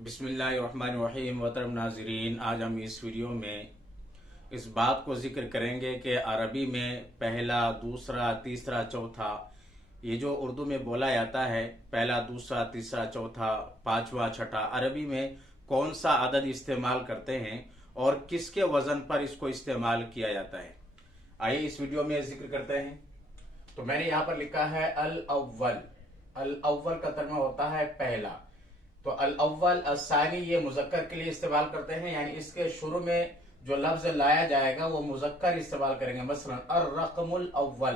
बिस्मिल्लाहिर्रहमानिर्रहीम। मोहतरम नाज़रीन, आज हम इस वीडियो में इस बात को जिक्र करेंगे कि अरबी में पहला, दूसरा, तीसरा, चौथा, ये जो उर्दू में बोला जाता है पहला, दूसरा, तीसरा, चौथा, पांचवा, छठा, अरबी में कौन सा अदद इस्तेमाल करते हैं और किसके वजन पर इसको इस्तेमाल किया जाता है, आइए इस वीडियो में जिक्र करते हैं। तो मैंने यहाँ पर लिखा है अल अव्वल। अल अव्वल का तर्जुमा होता है पहला। तो अल अव्वल असानी ये मुजक्कर के लिए इस्तेमाल करते हैं, यानी इसके शुरू में जो लफ्ज लाया जाएगा वो मुजक्कर इस्तेमाल करेंगे। मसलन अर्रकमुल अव्वल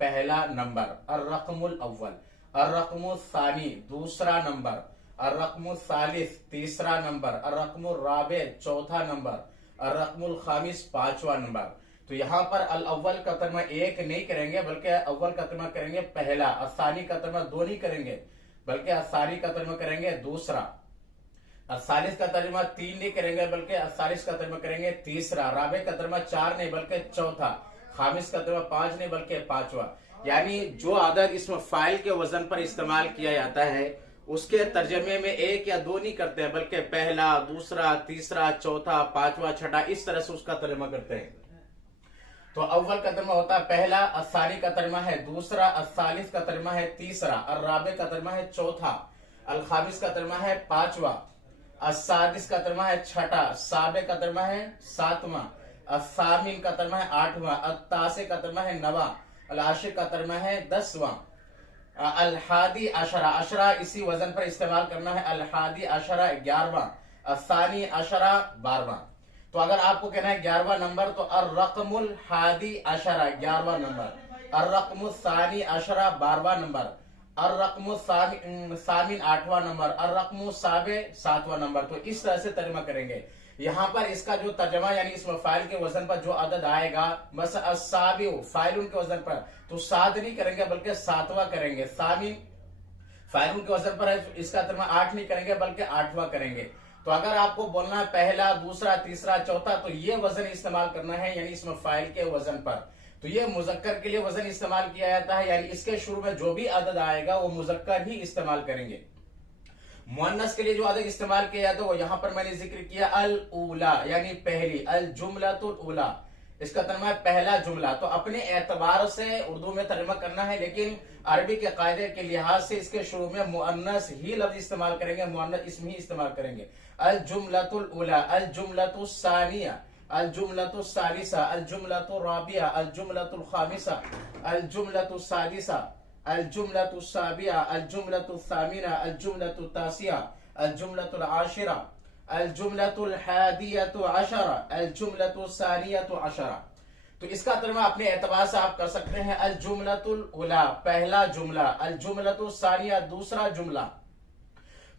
पहला नंबर, अर्रकमुल अव्वल, अर्रकमुल सानी दूसरा नंबर, अर्रकमुल सालिस तीसरा नंबर, अर्रकमुल राबे चौथा नंबर, अर्रकमुल खामिस पांचवा नंबर। तो यहाँ पर अल अव्वल का तर्जुमा एक नहीं करेंगे बल्कि अव्वल का तर्जुमा करेंगे पहला, असानी का तर्जुमा दो नहीं करेंगे बल्कि असानी का तर्जुमा करेंगे दूसरा, असालिस का तर्जुमा तीन नहीं करेंगे बल्कि असालिस का तर्जुमा करेंगे तीसरा, राबे का तर्जुमा चार नहीं बल्कि चौथा, खामिस का तर्जुमा पांच नहीं बल्कि पांचवा। यानी जो आदद इसमें फाइल के वजन पर इस्तेमाल किया जाता है उसके तर्जमे में एक या दो नहीं करते हैं बल्कि पहला, दूसरा, तीसरा, चौथा, पांचवा, छठा, इस तरह से उसका तर्जुमा करते हैं। तो अव्वल का तर्जुमा होता है पहला, असानी का तर्जुमा है दूसरा, असालिस का तर्जुमा है तीसरा, अर्राबे का तर्जुमा है चौथा, अल खामिस का तर्जुमा है पांचवा, असादिस का तर्जुमा है छठा, साबे का तर्जुमा है सातवां, असामिन का तर्जुमा है आठवां, अत्तासे का तर्जुमा है नवा, अल आशिर का तर्जुमा है दसवां, अल हादी अशरा, अशरा इसी वजन पर इस्तेमाल करना है, अल हादी अशरा 11वां, असानी अशरा 12वां। तो अगर आपको कहना है 11वां नंबर तो अर्रकमुल हादी अशरा 11वां नंबर, अर्रकमुल सानी अशरा 12वां नंबर, अर्रकमुल सामिन 8वां नंबर, अर्रकमुल साबे 7वां नंबर। तो इस तरह से तर्जुमा करेंगे। यहाँ पर इसका जो तर्जुमा यानी इसमें फाइल के वजन पर जो अदद आएगा मसलन असाबिउ फाइलुन के वजन पर तो 7 नहीं करेंगे बल्कि 7वां करेंगे। सामिन फाइलुन के वजन पर है इसका तर्जुमा 8 नहीं करेंगे बल्कि 8वां करेंगे। तो अगर आपको बोलना है पहला, दूसरा, तीसरा, चौथा तो ये वजन इस्तेमाल करना है यानी इसमें फाइल के वजन पर। तो ये मुजक्कर के लिए वजन इस्तेमाल किया जाता है, यानी इसके शुरू में जो भी अदद आएगा वो मुजक्कर ही इस्तेमाल करेंगे। मुअन्नस के लिए जो अदद इस्तेमाल किया जाता है वो यहाँ पर मैंने जिक्र किया अल उला यानी पहली, अल जुमलतुल उला इसका तर्जुमा है पहला जुमला। तो अपने एतबार से उर्दू में तर्जुमा करना है, लेकिन अरबी के कायदे के लिहाज से इसके शुरू में मुअन्नस ही लफ्ज इस्तेमाल करेंगे, मुअन्नस इसम ही इस्तेमाल करेंगे। अल जुमलतुल उला, अल जुमलतुस सानिया, अल जुमलतुस सालिसा, अल जुमलतुर राबिया, अल जुमलतुल खामिसा, अल जुमलतुस सादिसा, अल जुमलतुस साबिया, अल जुमलतुस सामिना, अल जुमलतुत तासिया, अल जुमलतुल आशिरा, अल जुमलतुल हादियतु अशरा, अल जुमलतुल सानियतु अशरा। तो इसका तर्जुमा अपने एतबार से आप कर सकते हैं। अल जुमलतुल उला पहला जुमला, अल जुमलतुल सानिया दूसरा जुमला।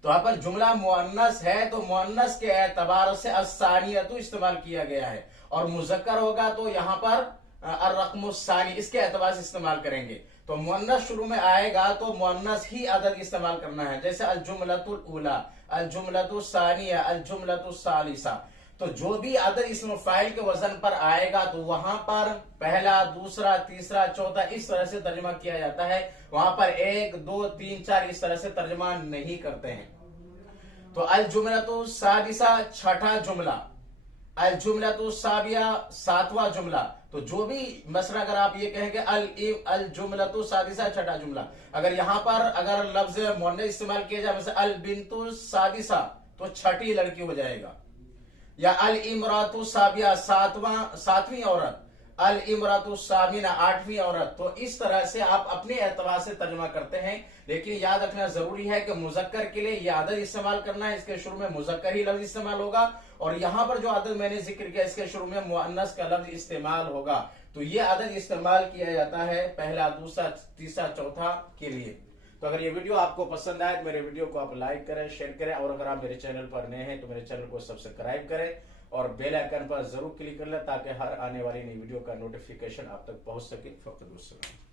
तो यहाँ पर जुमला मुअन्नस है तो मुअन्नस के एतबार से अस्सानियतु इस्तेमाल किया गया है, और मुजक्कर होगा तो यहाँ पर अर्रकमुस सानी इसके एतबार से इस्तेमाल करेंगे। तो मुअन्नस शुरू में आएगा तो मुअन्नस ही अदद इस्तेमाल करना है, जैसे अल जुमलतुल उला, अल जुमलतुल सानिया, अल जुमलतुल सालिसा। तो जो भी अदद इसमें फाइल के वजन पर आएगा तो वहां पर पहला, दूसरा, तीसरा, चौथा इस तरह से तर्जुमा किया जाता है। वहां पर 1, 2, 3, 4 इस तरह से तर्जुमा नहीं करते हैं। तो अल जुमलतुल सादिसा छठा जुमला, अल जुमलतुल साबिया सातवां जुमला। तो जो भी मसला अगर आप ये कहेंगे अल जुमलतुल सादिसा छठा जुमला, अगर यहाँ पर अगर लफ्ज मुअन्नस इस्तेमाल किया जाए जैसे अल बिन्तुल सादिसा तो छठी लड़की हो जाएगा, या अल इमरातु साबिया सातवीं औरत, अल इमरातु सामिना आठवीं औरत। तो इस तरह से आप अपने एतबार से तर्जुमा करते हैं, लेकिन याद रखना जरूरी है कि मुजक्कर के लिए यह अदद इस्तेमाल करना है, इसके शुरू में मुजक्कर ही लफ्ज इस्तेमाल होगा, और यहाँ पर जो अदद मैंने जिक्र किया इसके शुरू में मुअन्नस का लफ्ज इस्तेमाल होगा। तो ये अदद इस्तेमाल किया जाता है पहला, दूसरा, तीसरा, चौथा के लिए। तो अगर ये वीडियो आपको पसंद आए तो मेरे वीडियो को आप लाइक करें, शेयर करें, और अगर आप मेरे चैनल पर नए हैं तो मेरे चैनल को सब्सक्राइब करें और बेल आइकन पर जरूर क्लिक कर लें ताकि हर आने वाली नई वीडियो का नोटिफिकेशन आप तक पहुंच सके। फक्त